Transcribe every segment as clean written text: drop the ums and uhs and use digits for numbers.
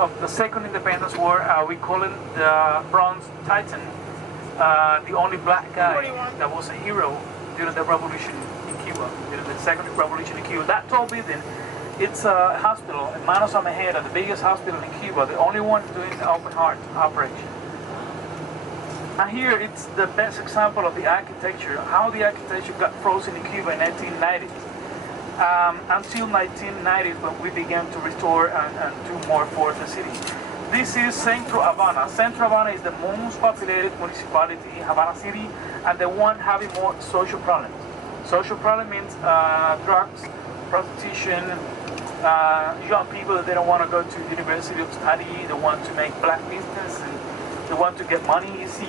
of the Second Independence War. We call him the Bronze Titan, the only black guy that was a hero during the revolution in Cuba, during the second revolution in Cuba. That tall building, it's a hospital, Manos a Mejera, the biggest hospital in Cuba, the only one doing the open heart operation. And here it's the best example of the architecture, how the architecture got frozen in Cuba in 1990. Until 1990, when we began to restore and do more for the city. This is Centro Havana. Centro Havana is the most populated municipality in Havana City and the one having more social problems. Social problem means drugs, prostitution, young people that they don't want to go to university or study, they want to make black business, and they want to get money easy.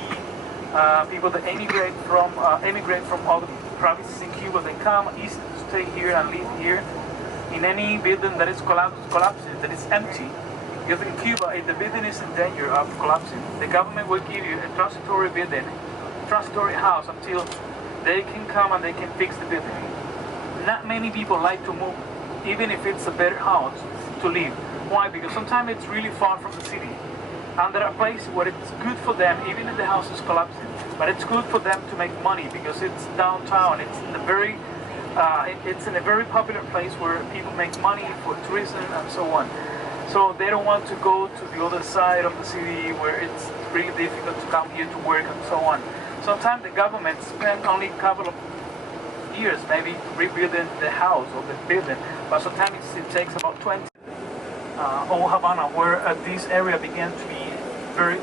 People that emigrate from other provinces in Cuba, they come easy to stay here and live here in any building that is collapsing, that is empty. Because in Cuba, if the building is in danger of collapsing, the government will give you a transitory building, transitory house until they can come and they can fix the building. Not many people like to move, even if it's a better house to live. Why? Because sometimes it's really far from the city. And there are places where it's good for them, even if the house is collapsing, but it's good for them to make money because it's downtown. It's in a very popular place where people make money for tourism and so on. So they don't want to go to the other side of the city where it's really difficult to come here to work and so on. Sometimes the government spend only a couple of years maybe rebuilding the house or the building, but sometimes it takes about 20. Old Havana, where this area began to be very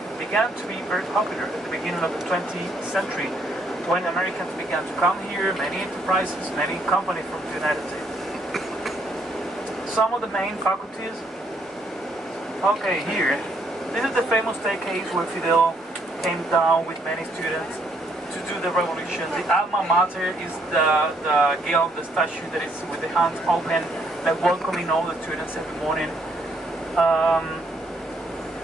popular at the beginning of the 20th century, when Americans began to come here, many enterprises, many companies from the United States. Some of the main faculties. Okay, here, this is the famous staircase where Fidel came down with many students to do the revolution. The alma mater is the girl, the statue that is with the hands open, like welcoming all the students every morning.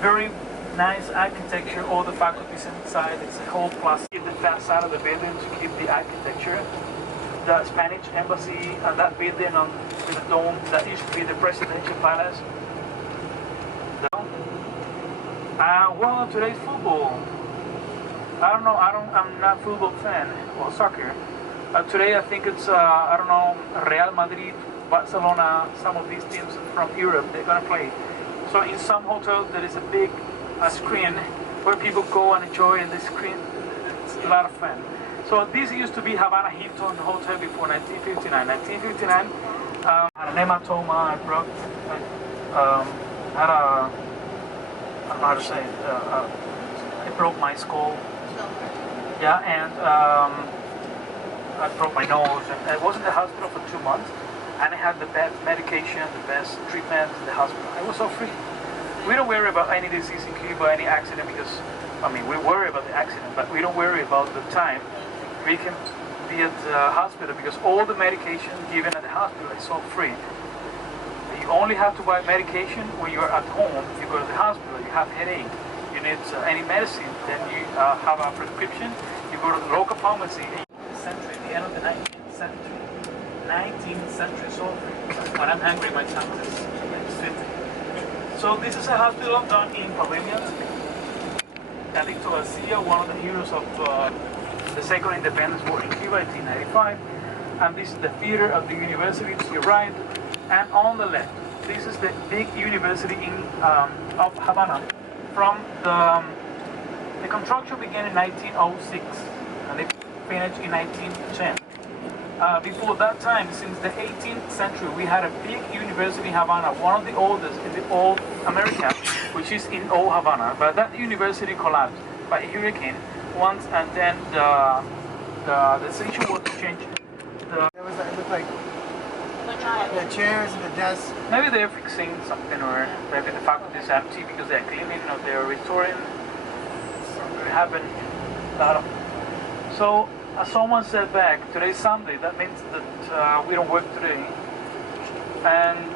Very nice architecture, all the faculties inside. It's a whole plus in the facade of the building to keep the architecture. The Spanish embassy and that building with the dome, that used to be the presidential palace. Well, today's football. I'm not a football fan or soccer. Today I think it's, Real Madrid, Barcelona, some of these teams from Europe, they're going to play. So in some hotels there is a big screen where people go and enjoy, and the screen, it's a lot of fun. So this used to be Havana Hilton Hotel before 1959. 1959, had an hematoma, I broke, I don't know how to say it, I broke my skull. Yeah, and I broke my nose, and I was in the hospital for 2 months. And I had the best medication, the best treatment in the hospital. I was so free. We don't worry about any disease in Cuba, any accident, because, we worry about the accident, but we don't worry about the time we can be at the hospital, because all the medication given at the hospital is so free. You only have to buy medication when you're at home. You go to the hospital, you have headache, you need any medicine, then you have a prescription, you go to the local pharmacy. Century, the end of the 19th century. 19th century, so when I'm hungry, my tongue is sweet. So this is a hospital done in pavilions. Calixto Garcia, one of the heroes of the Second Independence War in Cuba, 1895. And this is the theater of the university to your right. And on the left, this is the big university of Havana. From the construction began in 1906 and it finished in 1910. Before that time, since the 18th century, we had a big university in Havana, one of the oldest in the old America, which is in Old Havana. But that university collapsed by a hurricane once, and then the decision was to change It looked like the chairs and the desks. Maybe they're fixing something, or maybe the faculty is empty because they're cleaning or they're restoring. It happened a lot of. So, as someone said back, today's Sunday, that means that we don't work today. And